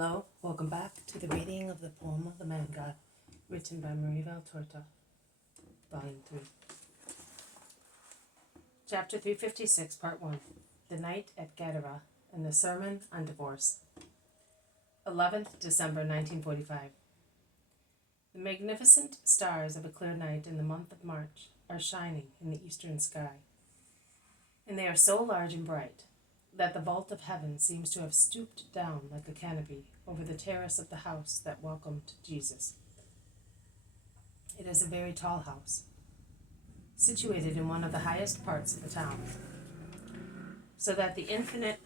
Hello, welcome back to the reading of the poem of the Man God, written by Marie Valtorta, Volume 3. Chapter 356, Part 1, The Night at Gadara, and the Sermon on Divorce. 11th December 1945. The magnificent stars of a clear night in the month of March are shining in the eastern sky, and they are so large and bright that the vault of heaven seems to have stooped down like a canopy over the terrace of the house that welcomed Jesus. It is a very tall house, situated in one of the highest parts of the town, so that the infinite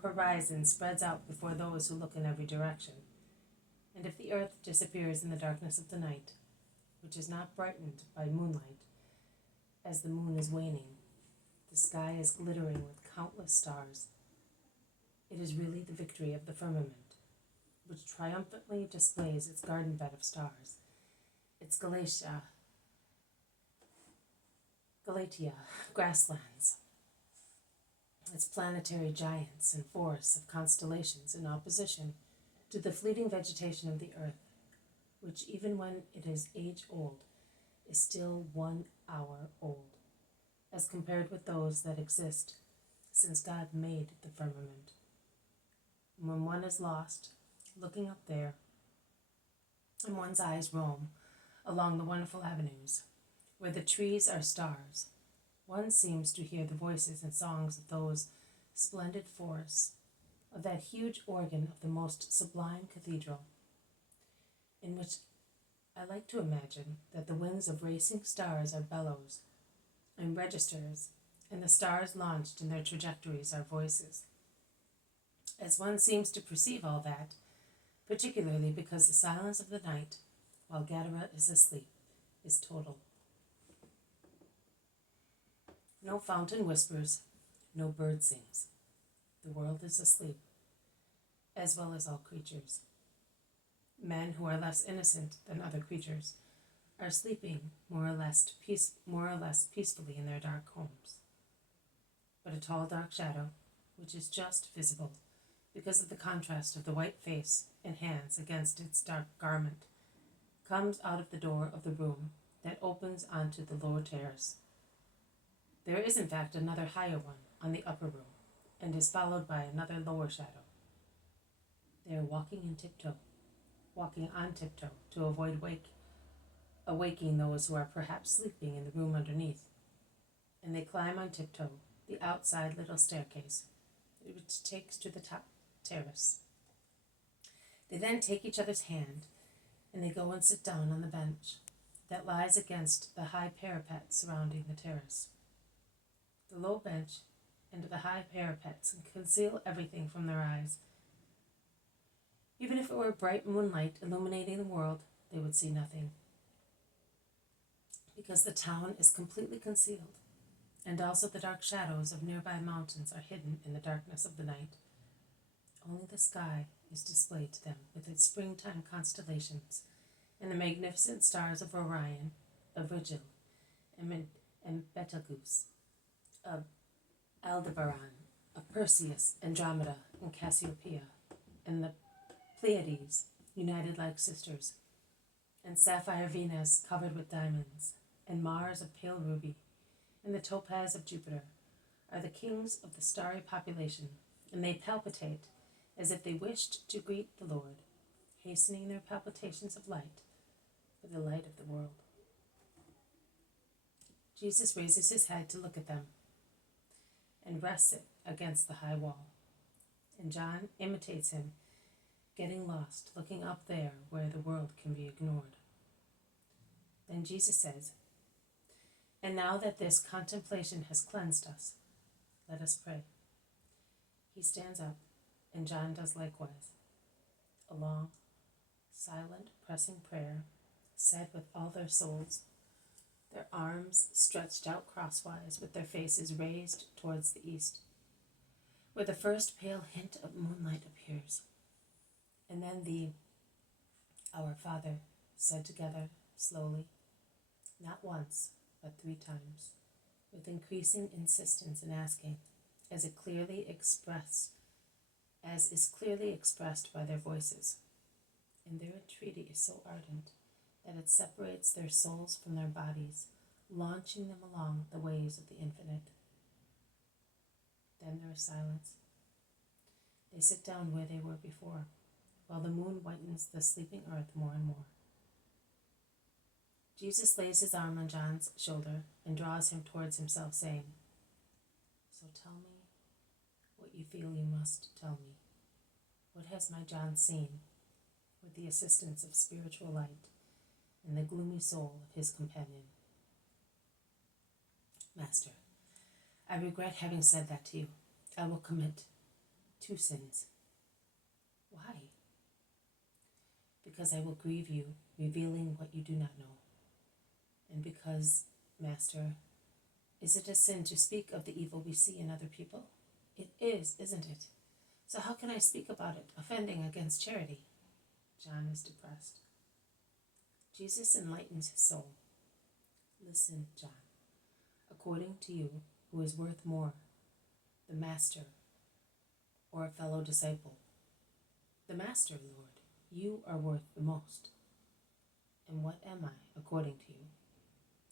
horizon spreads out before those who look in every direction. And if the earth disappears in the darkness of the night, which is not brightened by moonlight, as the moon is waning, the sky is glittering with countless stars. It is really the victory of the firmament, which triumphantly displays its garden bed of stars, its Galatia grasslands, its planetary giants and forests of constellations in opposition to the fleeting vegetation of the earth, which even when it is age-old, is still 1 hour old, as compared with those that exist since God made the firmament. And when one is lost, looking up there, and one's eyes roam along the wonderful avenues, where the trees are stars, one seems to hear the voices and songs of those splendid forests, of that huge organ of the most sublime cathedral, in which I like to imagine that the wings of racing stars are bellows and registers, and the stars launched in their trajectories are voices. As one seems to perceive all that, particularly because the silence of the night, while Gadara is asleep, is total. No fountain whispers, no bird sings. The world is asleep, as well as all creatures. Men who are less innocent than other creatures are sleeping more or less peacefully in their dark homes. But a tall dark shadow, which is just visible because of the contrast of the white face and hands against its dark garment, comes out of the door of the room that opens onto the lower terrace. There is in fact another higher one on the upper room, and is followed by another lower shadow. They are walking on tiptoe to avoid awaking those who are perhaps sleeping in the room underneath, and they climb on tiptoe the outside little staircase which takes to the top terrace. They then take each other's hand, and they go and sit down on the bench that lies against the high parapet surrounding the terrace. The low bench and the high parapets conceal everything from their eyes. Even if it were bright moonlight illuminating the world, they would see nothing, because the town is completely concealed, and also the dark shadows of nearby mountains are hidden in the darkness of the night. Only the sky is displayed to them with its springtime constellations, and the magnificent stars of Orion, of Rigel, and Betelgeuse, of Aldebaran, of Perseus, Andromeda, and Cassiopeia, and the Pleiades, united like sisters, and sapphire Venus covered with diamonds, and Mars of pale ruby, and the topaz of Jupiter, are the kings of the starry population, and they palpitate as if they wished to greet the Lord, hastening their palpitations of light for the light of the world. Jesus raises his head to look at them, and rests it against the high wall, and John imitates him, getting lost, looking up there where the world can be ignored. Then Jesus says, "And now that this contemplation has cleansed us, let us pray." He stands up, and John does likewise. A long, silent, pressing prayer, said with all their souls, their arms stretched out crosswise with their faces raised towards the east, where the first pale hint of moonlight appears. And then the Our Father said together, slowly, not once, but 3 times, with increasing insistence in asking, as it clearly expressed as is clearly expressed by their voices, and their entreaty is so ardent that it separates their souls from their bodies, launching them along the ways of the infinite. Then there is silence. They sit down where they were before, while the moon whitens the sleeping earth more and more. Jesus lays his arm on John's shoulder and draws him towards himself, saying, "So tell me what you feel you must tell me. What has my John seen, with the assistance of spiritual light and the gloomy soul of his companion?" "Master, I regret having said that to you. I will commit 2 sins. "Why?" "Because I will grieve you, revealing what you do not know. And because, Master, is it a sin to speak of the evil we see in other people? It is, isn't it? So how can I speak about it, offending against charity?" John is depressed. Jesus enlightens his soul. "Listen, John. According to you, who is worth more, the Master or a fellow disciple?" "The Master, Lord. You are worth the most." "And what am I, according to you?"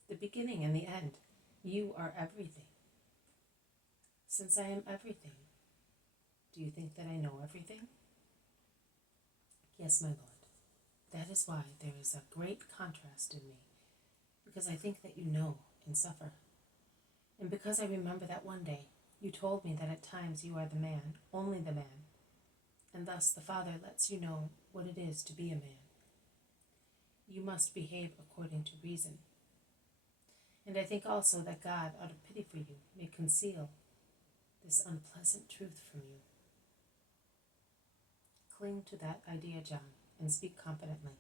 "The beginning and the end. You are everything." "Since I am everything, do you think that I know everything?" "Yes, my Lord. That is why there is a great contrast in me, because I think that you know and suffer. And because I remember that one day you told me that at times you are the man, only the man, and thus the Father lets you know what it is to be a man. You must behave according to reason. And I think also that God, out of pity for you, may conceal this unpleasant truth from you. Cling to that idea, John, and speak confidently.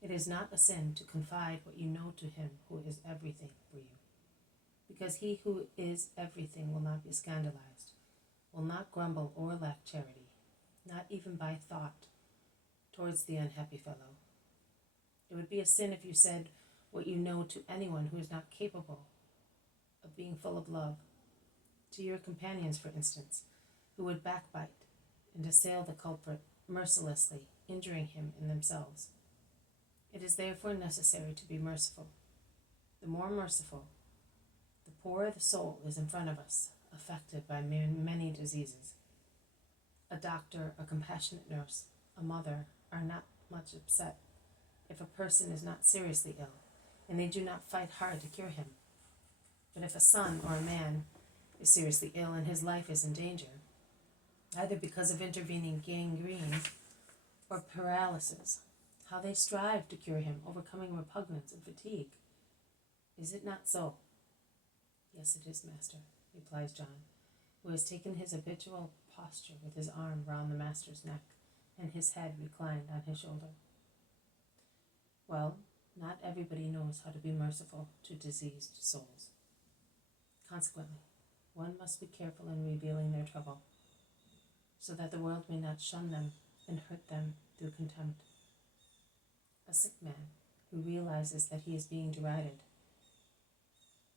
It is not a sin to confide what you know to him who is everything for you, because he who is everything will not be scandalized, will not grumble or lack charity, not even by thought, towards the unhappy fellow. It would be a sin if you said what you know to anyone who is not capable of being full of love, to your companions, for instance, who would backbite and assail the culprit mercilessly, injuring him in themselves. It is therefore necessary to be merciful. The more merciful, the poorer the soul is in front of us, affected by many diseases. A doctor, a compassionate nurse, a mother are not much upset if a person is not seriously ill, and they do not fight hard to cure him. But if a son or a man is seriously ill and his life is in danger, either because of intervening gangrene or paralysis, how they strive to cure him, overcoming repugnance and fatigue. Is it not so?" "Yes, it is, Master," replies John, who has taken his habitual posture with his arm round the Master's neck and his head reclined on his shoulder. "Well, not everybody knows how to be merciful to diseased souls. Consequently, one must be careful in revealing their trouble, so that the world may not shun them and hurt them through contempt. A sick man who realizes that he is being derided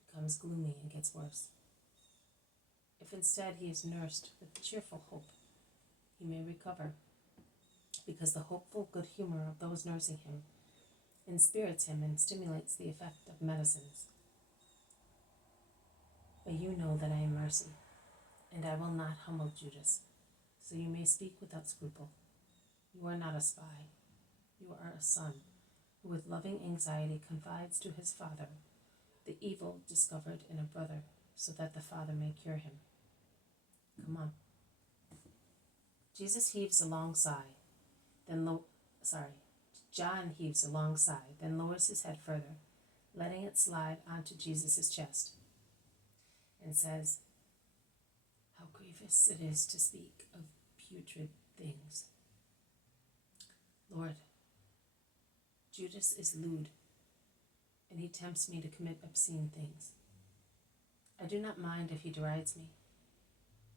becomes gloomy and gets worse. If instead he is nursed with cheerful hope, he may recover, because the hopeful good humor of those nursing him inspirits him and stimulates the effect of medicines. But you know that I am mercy, and I will not humble Judas, so you may speak without scruple. You are not a spy. You are a son who with loving anxiety confides to his father the evil discovered in a brother, so that the father may cure him. Come on." John heaves a long sigh, then lowers his head further, letting it slide onto Jesus' chest, and says, "How grievous it is to speak of putrid things. Lord, Judas is lewd, and he tempts me to commit obscene things. I do not mind if he derides me,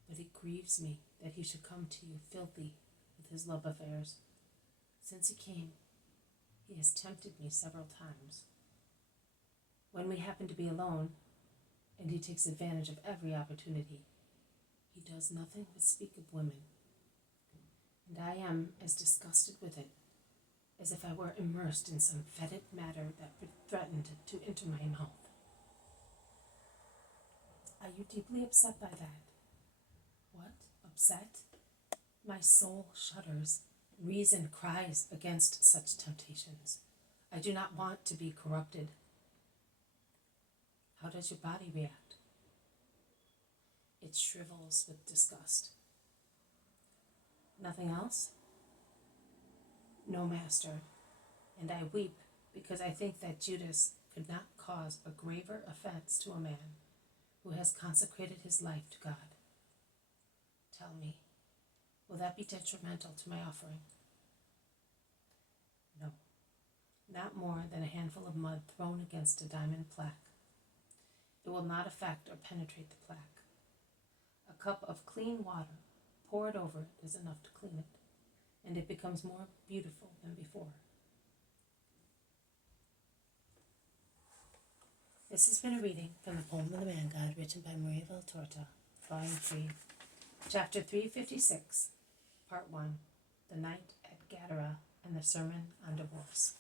but it grieves me that he should come to you filthy with his love affairs. Since he came, he has tempted me several times. When we happen to be alone, and he takes advantage of every opportunity, he does nothing but speak of women. and I am as disgusted with it as if I were immersed in some fetid matter that threatened to enter my mouth. Are you deeply upset by that? What? Upset? My soul shudders. Reason cries against such temptations. I do not want to be corrupted. How does your body react? It shrivels with disgust. Nothing else? No, Master, and I weep because I think that Judas could not cause a graver offense to a man who has consecrated his life to God. Tell me, will that be detrimental to my offering? No, not more than a handful of mud thrown against a diamond plaque. It will not affect or penetrate the plaque. A cup of clean water poured over it is enough to clean it, and it becomes more beautiful than before. This has been a reading from the poem of the Man God, written by Maria Valtorta, Volume 3, Chapter 356, Part 1, The Night at Gadara and the Sermon on Divorce.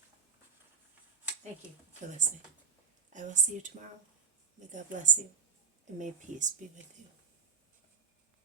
Thank you for listening. I will see you tomorrow. May God bless you, and may peace be with you.